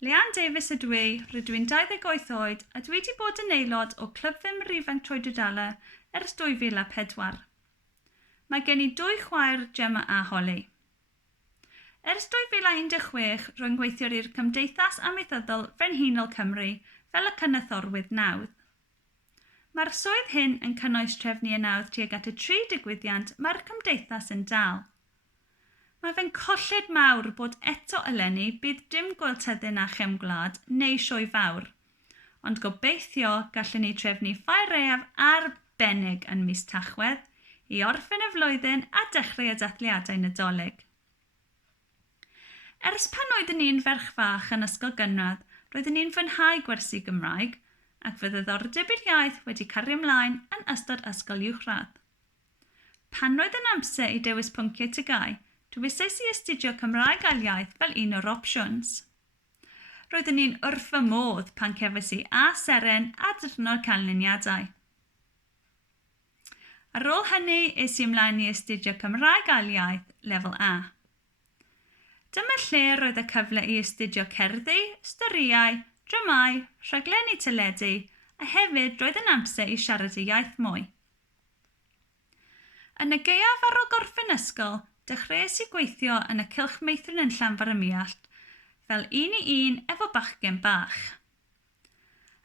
Leanne Davies ydw i, rydw i'n 28 oed a dwi wedi bod yn aelod o Clwb Fymr Ifanc Troedfedale ers 2004. Mae gen i 2 chwaer, Gemma a Holly. Ers 2016 rwy'n gweithio i'r Cymdeithas Amaethyddol Frenhinol Cymru fel y cynythorwydd nawdd. Mae'r swydd hyn yn cynnwys trefnu y nawdd tuag at y 3 digwyddiad mae'r Cymdeithas yn dal. Mae fe'n colled mawr bod eto eleni bydd dim gweltyddyn a chefn-gwlad neu sioe fawr, ond gobeithio gallwn ni trefnu ffair reiaf arbennig yn mis Tachwedd i orffen y flwyddyn a dechrau y dathliadau Nadolig. Ers pan oeddwn i'n ferch fach yn ysgol gynradd, roeddwn i'n fwynhau gwersi Gymraeg ac fy ddiddordeb i'r iaith wedi cario ymlaen yn ystod ysgol uwchradd. Pan roedd yn amser i dewis pynciau tygau, dywysais i astudio Cymraeg a'r iaith fel un o'r opsiwns. Roeddwn i'n wrth fy modd pan cefais i a seren a diwrnod canlyniadau. Ar ôl hynny, es i ymlaen i astudio Cymraeg a'r iaith lefel A. Dyma lle roedd y cyfle i astudio cerddi, storïau, dramau, rhaglenni teledu a hefyd roedd yn amser i siarad y iaith mwy. Yn y gaeaf ar ôl gorffen ysgol, dechreuais i gweithio yn y cylch meithrin yn Llanfair y Muallt fel 1 i 1 efo bachgen bach.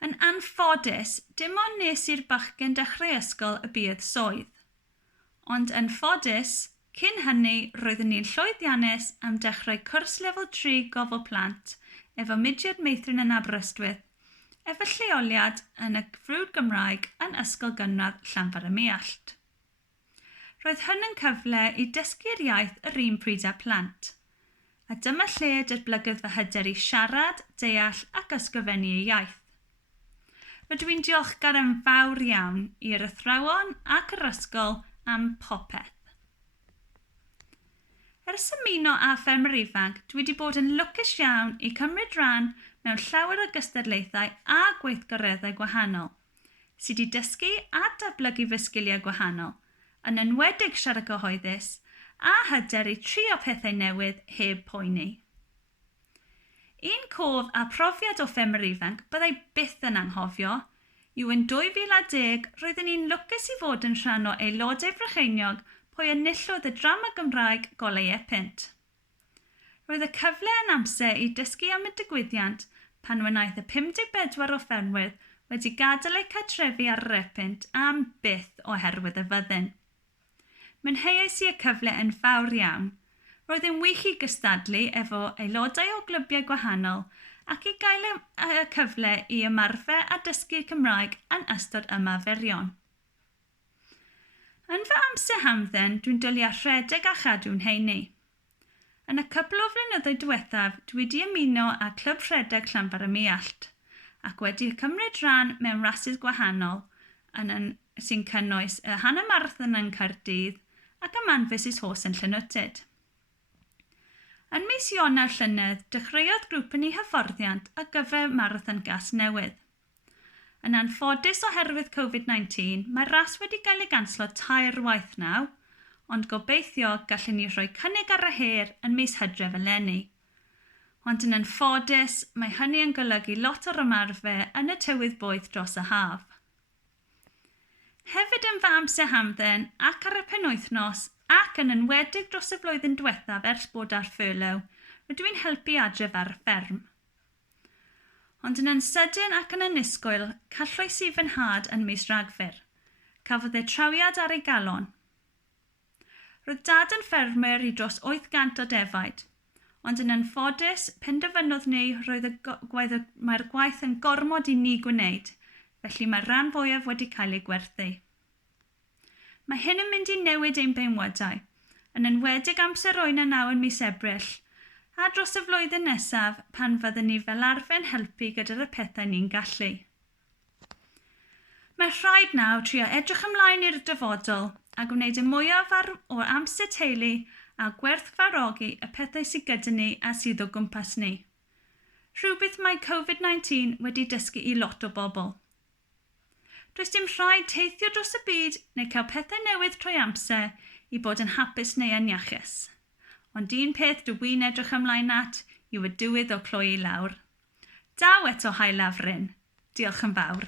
Yn anffodus, dim ond nes i'r bachgen dechrau ysgol y bydd swydd. Ond yn ffodus, cyn hynny roeddwn i'n llwyddiannus am dechrau cwrs lefel 3 gofal plant efo mudiad meithrin yn Aberystwyth, efo lleoliad yn y frwd Gymraeg yn ysgol gynradd Llanfair y Muallt. Roedd hyn yn cyfle i dysgu'r iaith yr un pryd â plant, a dyma lle datblygodd fy hyder i siarad, deall ac ysgrifennu y iaith. Rydw i'n diolchgar yn fawr iawn i'r athrawon ac yr ysgol am popeth. Ers ymuno â ffermyr ifanc, dwi wedi bod yn lwcus iawn i cymryd rhan mewn llawer o gystadlaethau a gweithgareddau gwahanol, sydd wedi dysgu a datblygu fy sgiliau gwahanol, yn enwedig siarad cyhoeddus a hyder i trio pethau newydd heb poeni. Un cof a profiad o ffermyr ifanc byddai byth yn anghofio yw yn 2010 roeddwn i'n lwcus i fod yn rhan o aelodau Frycheiniog pwy enillodd y drama Gymraeg Golau Epynt. Roedd y cyfle yn amser i dysgu am y digwyddiad pan wnaeth y 54 o ffermwyr wedi gadael eu cartrefi ar yr Epynt am byth oherwydd y fyddin. Mynheais i y cyfle yn fawr iawn. Roedd yn wych i gystadlu efo aelodau o glwbiau gwahanol ac i gael y cyfle i ymarfer a dysgu Cymraeg yn ystod ymarferion. Yn fy amser hamdden, dwi'n dwlu rhedeg a chadw'n heini. Yn y cwbl o flynyddoedd diwethaf, dwi wedi ymuno â Clwb Rhedeg Llanfair y Muallt ac wedi cymryd rhan mewn rasydd gwahanol sy'n cynnwys y hanner marathon yn Caerdydd ac y Manfys Hos yn Llynwtyd. Yn mis Ionawr llynedd, dechreuodd grŵp yn ei hyfforddiant ar gyfer marathon gas newydd. Yn anffodus oherwydd Covid-19, mae'r ras wedi cael ei ganslo 2 waith nawr, ond gobeithio gallwn ni rhoi cynnig ar y her yn mis Hydref eleni. Ond yn anffodus, mae hynny yn golygu lot o'r ymarfer yn y tywydd boeth dros y haf. Hefyd yn fy amser hamdden ac ar y penwythnos ac yn enwedig dros y flwyddyn diwethaf ers bod ar furlough, rydw i'n helpu adref ar y fferm. Ond yn sydyn ac yn annisgwyl, callwais i fy nhad yn mis Rhagfyr. Cafodd ei trawiad ar ei galon. Roedd dad yn ffermyr i dros 800 o defaid, ond yn anffodus, penderfynodd ni mae'r gwaith yn gormod i ni gwneud, felly mae'r rhan fwyaf wedi cael ei gwerthu. Mae hyn yn mynd i newid ein beinwydau, yn enwedig amser oen yn nawr yn mis Ebrill, a dros y flwyddyn nesaf pan fyddwn ni fel arfer helpu gyda'r y pethau ni'n gallu. Mae rhaid nawr trio edrych ymlaen i'r dyfodol a gwneud y mwyaf o'r amser teulu a gwerthfawrogi y pethau sydd gyda ni a sydd o gwmpas ni. Rhywbeth mae Covid-19 wedi dysgu i lot o bobl. Does dim rhaid teithio dros y byd neu cael pethau newydd trwy amser i bod yn hapus neu aniachus. Ond un peth dwi yn edrych ymlaen at yw y diwedd o cloi i lawr. Daw eto hael lafryn. Diolch yn fawr.